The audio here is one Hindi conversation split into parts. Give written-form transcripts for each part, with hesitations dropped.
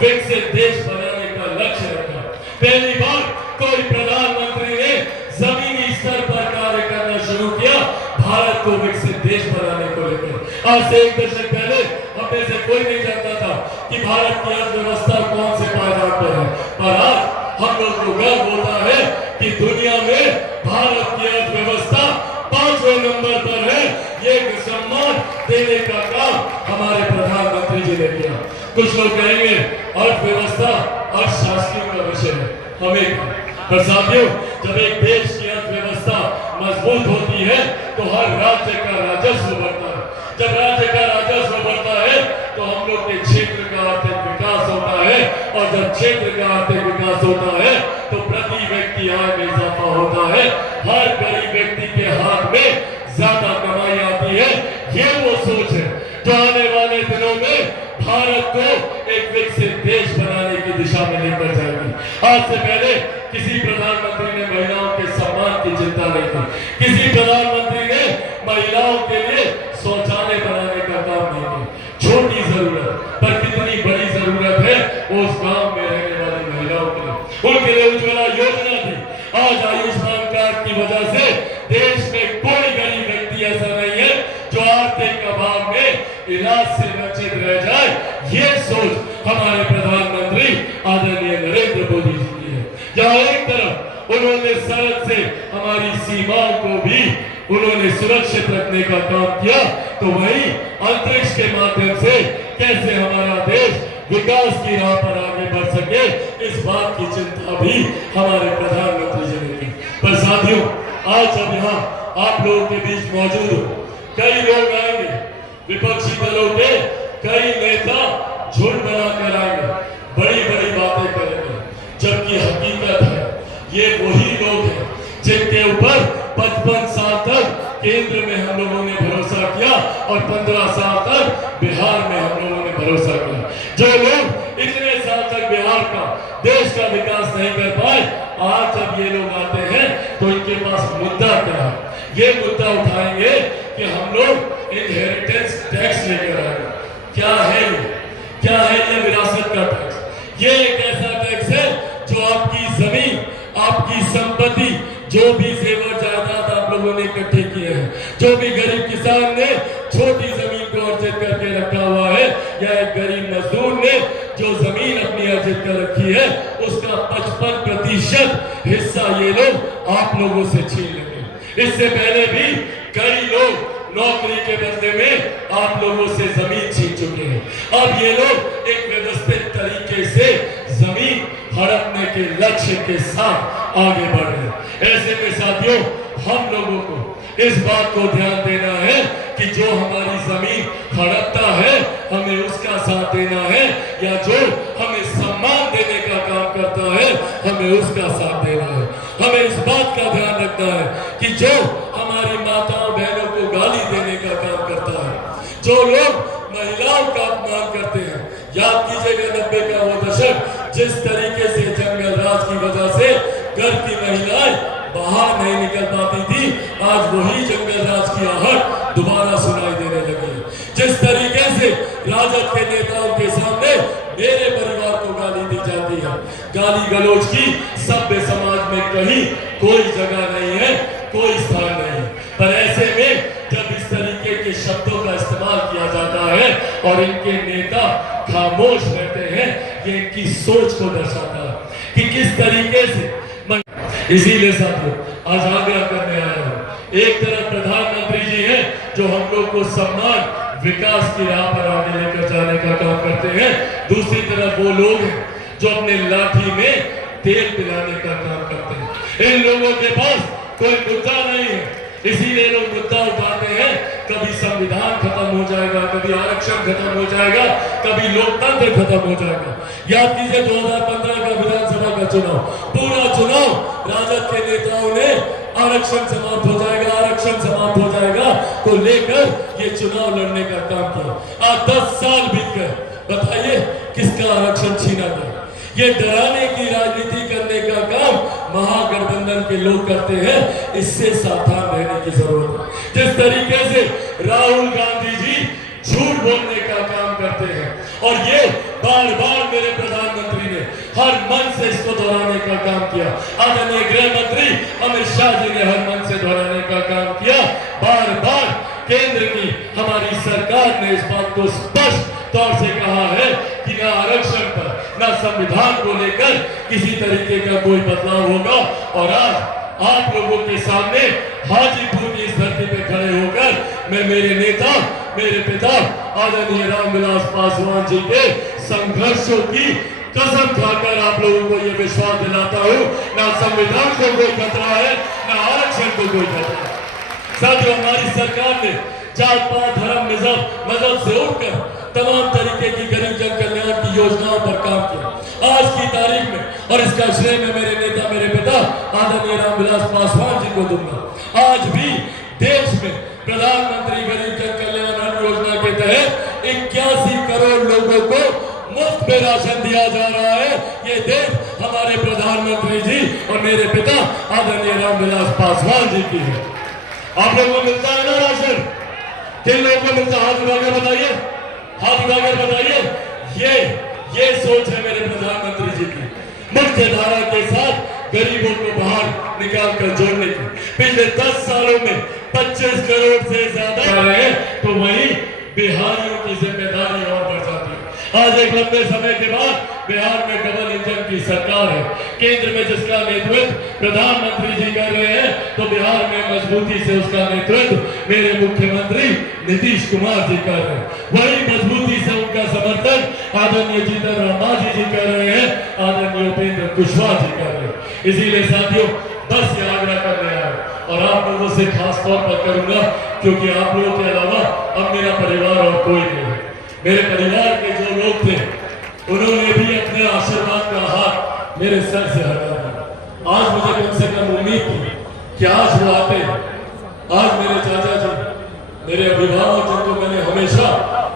विकसित देश बनाने का लक्ष्य रखा। पहली बार कोई प्रधानमंत्री ने जमीनी स्तर पर कार्य करना शुरू किया भारत को विकसित देश बनाने को लेकर। आज से 1 दशक पहले अपने से कोई नहीं जानता था कि भारत की अर्थव्यवस्था कौन से पायदान पर है, पर आज हम लोग को गर्व होता है कि दुनिया में भारत की अर्थव्यवस्था 5वें नंबर पर है। ये सम्मान देने का काम हमारे प्रधानमंत्री जी ने किया। कुछ लोग कहेंगे अर्थव्यवस्था अर्थशास्त्रियों का विषय है, हमें पर साथियों, जब एक देश की अर्थव्यवस्था मजबूत होती है तो हर राज्य का राजस्व बढ़ता है। जब राज्य का राजस्व बढ़ता है तो हम लोग के क्षेत्र का आर्थिक विकास होता है, और जब क्षेत्र का आर्थिक विकास होता है तो प्रति व्यक्ति आय में इजाफा होता है। हर गरीब व्यक्ति के हाथ में ज्यादा कमाई आती है। ये वो सोच है जो आने वाले दिनों में भारत को एक विकसित देश बनाने की दिशा में लेकर जाएगी। आज से पहले किसी प्रधानमंत्री ने महिलाओं के सम्मान की चिंता नहीं की। किसी प्रधानमंत्री ने महिलाओं के लिए शौचालय बनाने का काम नहीं किया। छोटी जरूरत पर कितनी बड़ी जरूरत है उस गांव में रहने वाली महिलाओं के लिए। उनके लिए उज्ज्वला योजना थी। आज आयुष्मान कार्ड की वजह से देश में कोई गरीब व्यक्ति ऐसा नहीं है जो आर्थिक अभाव में इलाज से वंचित रह जाए। ये सोच हमारे प्रधानमंत्री आदरणीय नरेंद्र मोदी जी की है। जहाँ एक तरफ उन्होंने सरहद से हमारी सीमाओं को भी उन्होंने सुरक्षित रखने का काम किया, तो वहीं अंतरिक्ष के माध्यम से कैसे हमारा देश विकास की राह पर आगे बढ़ सके, इस बात की चिंता भी हमारे प्रधानमंत्री जी ने की। पर साथियों, आज जब यहाँ आप लोगों के बीच मौजूद हो, कई लोग आएंगे, विपक्षी दलों के कई नेता झुंड बनाकर आएंगे, बड़ी बड़ी बातें करेंगे, जबकि हकीकत है ये वही लोग हैं जिनके ऊपर 55 साल तक केंद्र में हम लोगों ने भरोसा किया और 15 साल तक बिहार में हम लोगों ने भरोसा किया। जो लोग इतने साल तक बिहार का, देश का विकास नहीं कर पाए, आज जब ये लोग आते हैं तो इनके पास मुद्दा क्या है? ये मुद्दा उठाएंगे कि हम लोग इनहेरिटेंस टैक्स लेकर आएंगे। क्या है ये? क्या है ये विरासत का टैक्स? ये एक ऐसा टैक्स है जो आपकी जमीन, आपकी संपत्ति, जो भी जेवर जायदाद आप लोगों ने इकट्ठे किए हैं, जो भी गरीब किसान ने छोटी जमीन को अर्जित करके रखा हुआ है, या एक गरीब मजदूर ने जो जमीन अपनी अर्जित कर रखी है, उसका 55% हिस्सा ये लोग आप लोगों से छीन लेंगे। इससे पहले भी कई लोग नौकरी के बदले में आप लोगों से जमीन छीन चुके हैं। अब ये लोग एक व्यवस्थित तरीके से जमीन हड़पने के लक्ष्य के साथ आगे बढ़ रहे हैं। ऐसे में साथियों, हम लोगों को इस बात को ध्यान देना है कि जो हमारी जमीन हड़पता है हमें उसका साथ देना है, या जो हमें सम्मान देने का काम करता है हमें उसका साथ देना है। हमें इस बात का ध्यान रखना है कि जो हमारी माताओं बहनों को गाली देने का काम करता है, जो लोग महिलाओं का अपमान करते हैं, याद कीजिएगा 90 का वो दशक, जिस तरीके से जंगल राज की वजह से घर की महिलाएं बाहर नहीं निकल पाती थी, आज वही जंगल राज की आहट दोबारा सुनाई देने लगी है। जिस तरीके से राजद के नेताओं के सामने मेरे परिवार को गाली दी जाती है, गाली गलौज की सभ्य समाज में कहीं कोई जगह नहीं है, कोई स्थान नहीं। पर ऐसे में जब इस तरीके के शब्दों का इस्तेमाल किया जाता है और इनके नेता खामोश रहते हैं, ये इनकी सोच को दर्शाता है कि किस तरीके से। इसीलिए साथियों, आज आग्रह करने आया हूं। एक तरफ प्रधानमंत्री जी हैं जो हम लोग को सम्मान, विकास की राह पर आगे लेकर जाने का काम करते हैं, दूसरी तरफ वो लोग हैं जो अपने लाठी में तेल पिलाने का काम करते हैं। इन लोगों के पास कोई मुद्दा नहीं है, इसीलिए लोग मुद्दा उठाते हैं। कभी संविधान खत्म हो जाएगा, कभी आरक्षण खत्म हो जाएगा, कभी लोकतंत्र खत्म हो जाएगा। याद कीजिए 2015 का विधानसभा का चुनाव, पूरा चुनाव राजद के नेताओं ने आरक्षण समाप्त हो जाएगा, लिए चुनाव लड़ने का काम किया। आज 10 साल बीत गए, बताइए किसका आरक्षण छीना गया? ये डराने की राजनीति करने का काम महागठबंधन के लोग करते हैं, इससे सावधान रहने की जरूरत है। जिस तरीके से राहुल गांधी जी झूठ बोलने का काम करते हैं और ये बार बार मेरे प्रधानमंत्री ने हर मन से इसको दोहराने का काम किया। आदरणीय गृह मंत्री अमित शाह जी ने हर मन से दोहराने का काम किया। बार बार केंद्र की हमारी सरकार ने इस बात को स्पष्ट तौर से कहा है कि ना आरक्षण पर ना संविधान को लेकर किसी तरीके का कोई बदलाव होगा। और आज आप लोगों के सामने हाजीपुर की इस धरती पे खड़े होकर मैं मेरे नेता, मेरे पिता आदरणीय रामविलास पासवान जी के संघर्षों की कसम खाकर आप लोगों को यह विश्वास दिलाता हूं, ना संविधान को कोई खतरा है, ना आरक्षण को कोई खतरा है। साथियों, हमारी सरकार ने जात पात धर्म मजहब से उठकर तमाम तरीके की गरीब जन कल्याण की योजनाओं पर काम किया। आज की तारीख में, और इसका श्रेय मैं मेरे नेता, मेरे पिता आदरणीय रामविलास पासवान जी को दूंगा। आज भी देश में प्रधानमंत्री गरीब जन कल्याण अन्न योजना के तहत 81 करोड़ लोगों को मुफ्त में राशन दिया जा रहा है। ये देश हमारे प्रधानमंत्री जी और मेरे पिता आदरणीय रामविलास पासवान जी की है। आप लोगों को मिलता है ना राशन? किन लोगों को मिलता है? हाथ उठाकर बताइए, हाथ उठाकर बताइए। ये सोच है मेरे प्रधानमंत्री जी की, मुख्य धारा के साथ गरीबों को बाहर निकाल कर जोड़ने की। पिछले 10 सालों में 25 करोड़ से ज्यादा रहे, तो वही बिहारियों की जिम्मेदारी और बढ़ जाती है। आज एक लंबे समय के बाद बिहार में डबल इंजन की सरकार है। केंद्र में जिसका नेतृत्व प्रधानमंत्री जी कर रहे हैं, तो बिहार में मजबूती से उसका नेतृत्व मेरे मुख्यमंत्री नीतीश कुमार जी कर रहे हैं। वही मजबूती से उनका समर्थन आदरणीय जीतन राम मांझी जी कर रहे हैं, आदरणीय उपेंद्र कुशवाहा जी कर रहे हैं। इसीलिए साथियों, बस ये आग्रह करने आया और आप लोगों से खास तौर पर करूंगा, क्योंकि आप लोगों के अलावा अब मेरा परिवार और कोई नहीं है। मेरे परिवार के जो लोग थे, उन्होंने भी अपने आशीर्वाद का हाथ मेरे सर से हटा दिया। आज मुझे कम से कम उम्मीद थी कि आज वो आते। आज मेरे चाचा जी, मेरे अभिभावक जिनको मैंने हमेशा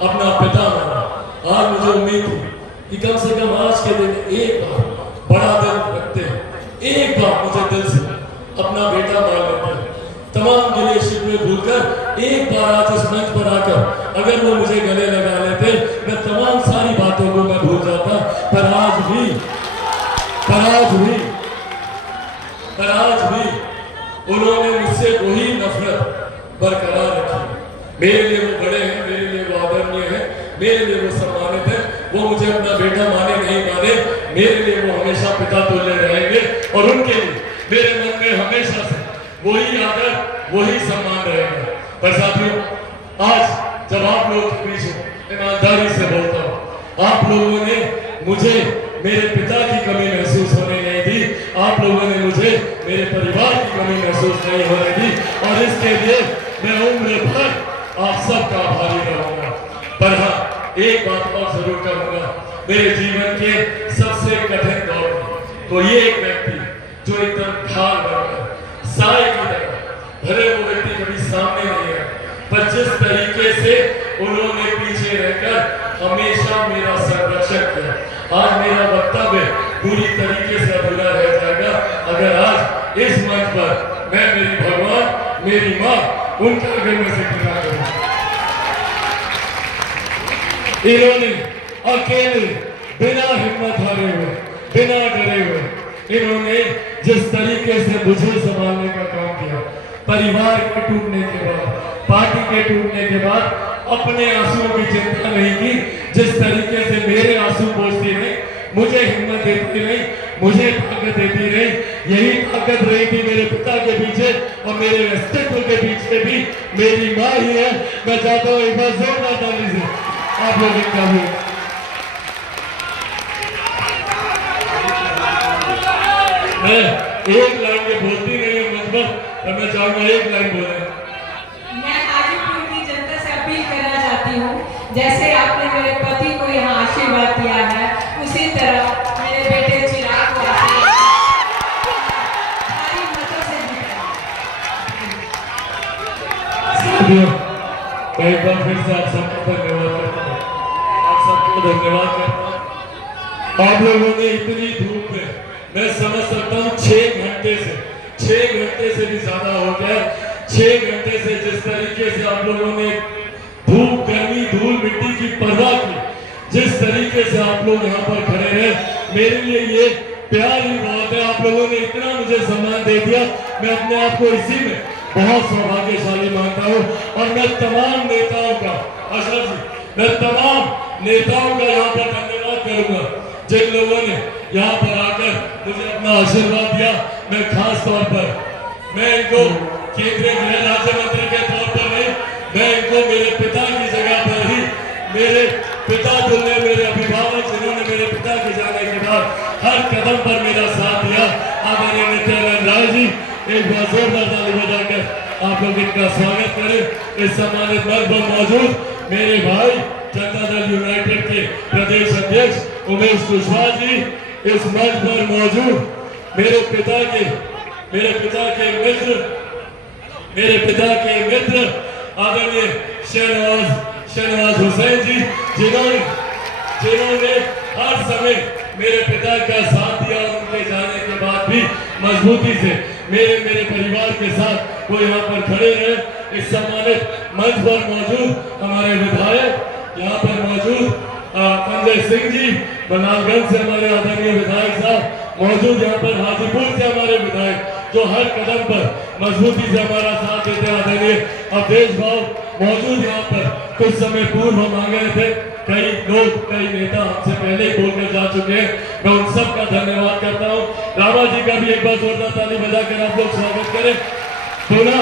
अपना पिता माना, आज मुझे उम्मीद थी कि कम से कम आज के दिन एक बार बड़ा दिल रखते हैं, एक बार मुझे दिल से अपना बेटा मान लेते हैं। तमाम गिले शिकवे भूलकर एक बार आज इस मंच पर आकर अगर वो मुझे गले लगा लेते, मैं तमाम सारी बातों को मैं भूल जाता। पर आज भी उन्होंने मुझसे वही नफरत बरकरार रखी। मेरे लिए वो बड़े हैं, मेरे लिए वो आदरणीय है, मेरे लिए वो सम्मानित है। वो मुझे अपना बेटा माने नहीं माने, मेरे लिए वो हमेशा पिता तुल्य रहेंगे और उनके लिए मेरे मन में हमेशा से वही आदर, वही सम्मान रहेगा। पर साथियों, आज जब आप लोगों के बीच ईमानदारी से बोलता हूं, आप लोगों ने मुझे मेरे पिता की कमी महसूस होने नहीं दी, आप लोगों ने मुझे मेरे परिवार की कमी महसूस नहीं होने दी, और इसके लिए मैं उम्र भर आप सबका आभारी रहूंगा। पर हाँ, एक बात और जरूर करूंगा, मेरे जीवन के सबसे कठिन दौर में तो ये एक व्यक्ति जो एकदम ढाल बनकर साए की तरह, भले वो व्यक्ति कभी सामने नहीं है, पर जिस तरीके से उन्होंने पीछे रहकर हमेशा मेरा संरक्षण किया। आज मेरा वक्तव्य पूरी तरीके से अधूरा रह जाएगा अगर आज इस मंच पर मैं मेरी भगवान, मेरी माँ, उनका अगर मैं जिक्र ना करूं। इन्होंने अकेले, बिना हिम्मत हारे हुए, बिना डरे हुए, इन्होंने जिस तरीके से मुझे संभालने का काम किया, परिवार के टूटने के बाद, पार्टी के टूटने के बाद अपने आंसुओं की चिंता नहीं की, जिस तरीके से मेरे आंसू पोंछती रही, मुझे हिम्मत देती रही, मुझे ताकत देती रही, यही ताकत रही थी मेरे पिता के पीछे और मेरे अस्तित्व के पीछे भी मेरी माँ ही है। मैं चाहता हूँ एक बार जोरदार ताली से आप लोग इनका भी। मैं एक लाइन में बोलती नहीं हूँ मंच पर, तो मैं चाहूंगा एक लाइन बोले। मैं हाजीपुर की जनता से अपील करना चाहती हूँ, जैसे आपने मेरे पति को यहाँ आशीर्वाद दिया है, उसी तरह मेरे बेटे चिराग को सारी मतों से साथियों, मैं एक बार फिर से आप सबको धन्यवाद करता हूँ, आप सबको धन्यवाद करता हूँ। आप लोगों ने इतनी धूप में, मैं समझ सकता हूँ 6 घंटे से भी ज्यादा हो गया, 6 घंटे से जिस तरीके से आप लोगों ने धूप, गर्मी, धूल, मिट्टी की परवाह की, जिस तरीके से आप लोग यहाँ पर खड़े रहे, मेरे लिए ये प्यार ही बहुत है। आप लोगों ने इतना मुझे सम्मान दे दिया, मैं अपने आप को इसी में बहुत सौभाग्यशाली मानता हूँ। और मैं तमाम नेताओं का, अशरफ जी, मैं तमाम नेताओं का यहाँ पर धन्यवाद करूंगा जिन लोगों ने यहाँ पर आकर मुझे अपना आशीर्वाद दिया। मैं खास तौर पर मैं इनको केंद्रीय गृह राज्य मंत्री के तौर पर नहीं, मैं इनको मेरे पिता की जगह पर ही, मेरे पिता तुल्य, मेरे अभिभावक जिन्होंने मेरे पिता के जाने के बाद हर कदम पर मेरा साथ दिया, आदरणीय नित्यानंद राय जी, एक बार जोरदार ताली बजाकर आप लोग इनका स्वागत करें। इस सम्मानित मंच पर मौजूद मेरे भाई जनता दल यूनाइटेड के प्रदेश अध्यक्ष उमेश कुशवाहा जी, इस मंच पर मौजूद मेरे पिता के मित्र आदरणीय शहनवाज हुसैन जी, जिन्होंने हर समय मेरे पिता का साथ दिया और उनके जाने के बाद भी मजबूती से मेरे परिवार के साथ वो यहाँ पर खड़े रहे। इस सम्मानित मंच पर मौजूद हमारे विधायक, यहाँ पर मौजूद संजय सिंह जी, बनालगंज से हमारे आदरणीय विधायक साहब मौजूद, यहाँ पर हाजीपुर से हमारे विधायक जो हर कदम पर मजबूती से हमारा साथ देते, आदरणीय अवधेश भाव मौजूद यहाँ पर। कुछ समय पूर्व हम आ गए थे, कई नेता हमसे पहले ही बोलकर जा चुके हैं, मैं उन सब का धन्यवाद करता हूँ। रामा जी का भी एक बार जोरदार ताली बजाकर आप लोग स्वागत करें। पुनः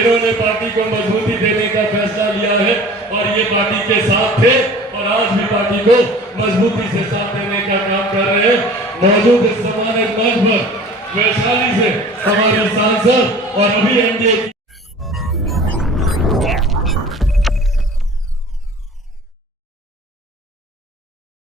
इन्होंने पार्टी को मजबूती देने का फैसला लिया है और ये पार्टी के साथ थे और आज भी पार्टी को मजबूती से साथ देने का काम कर रहे हैं। मौजूद इस सम्मानित मंच पर वैशाली से हमारे सांसद और अभी एनडीए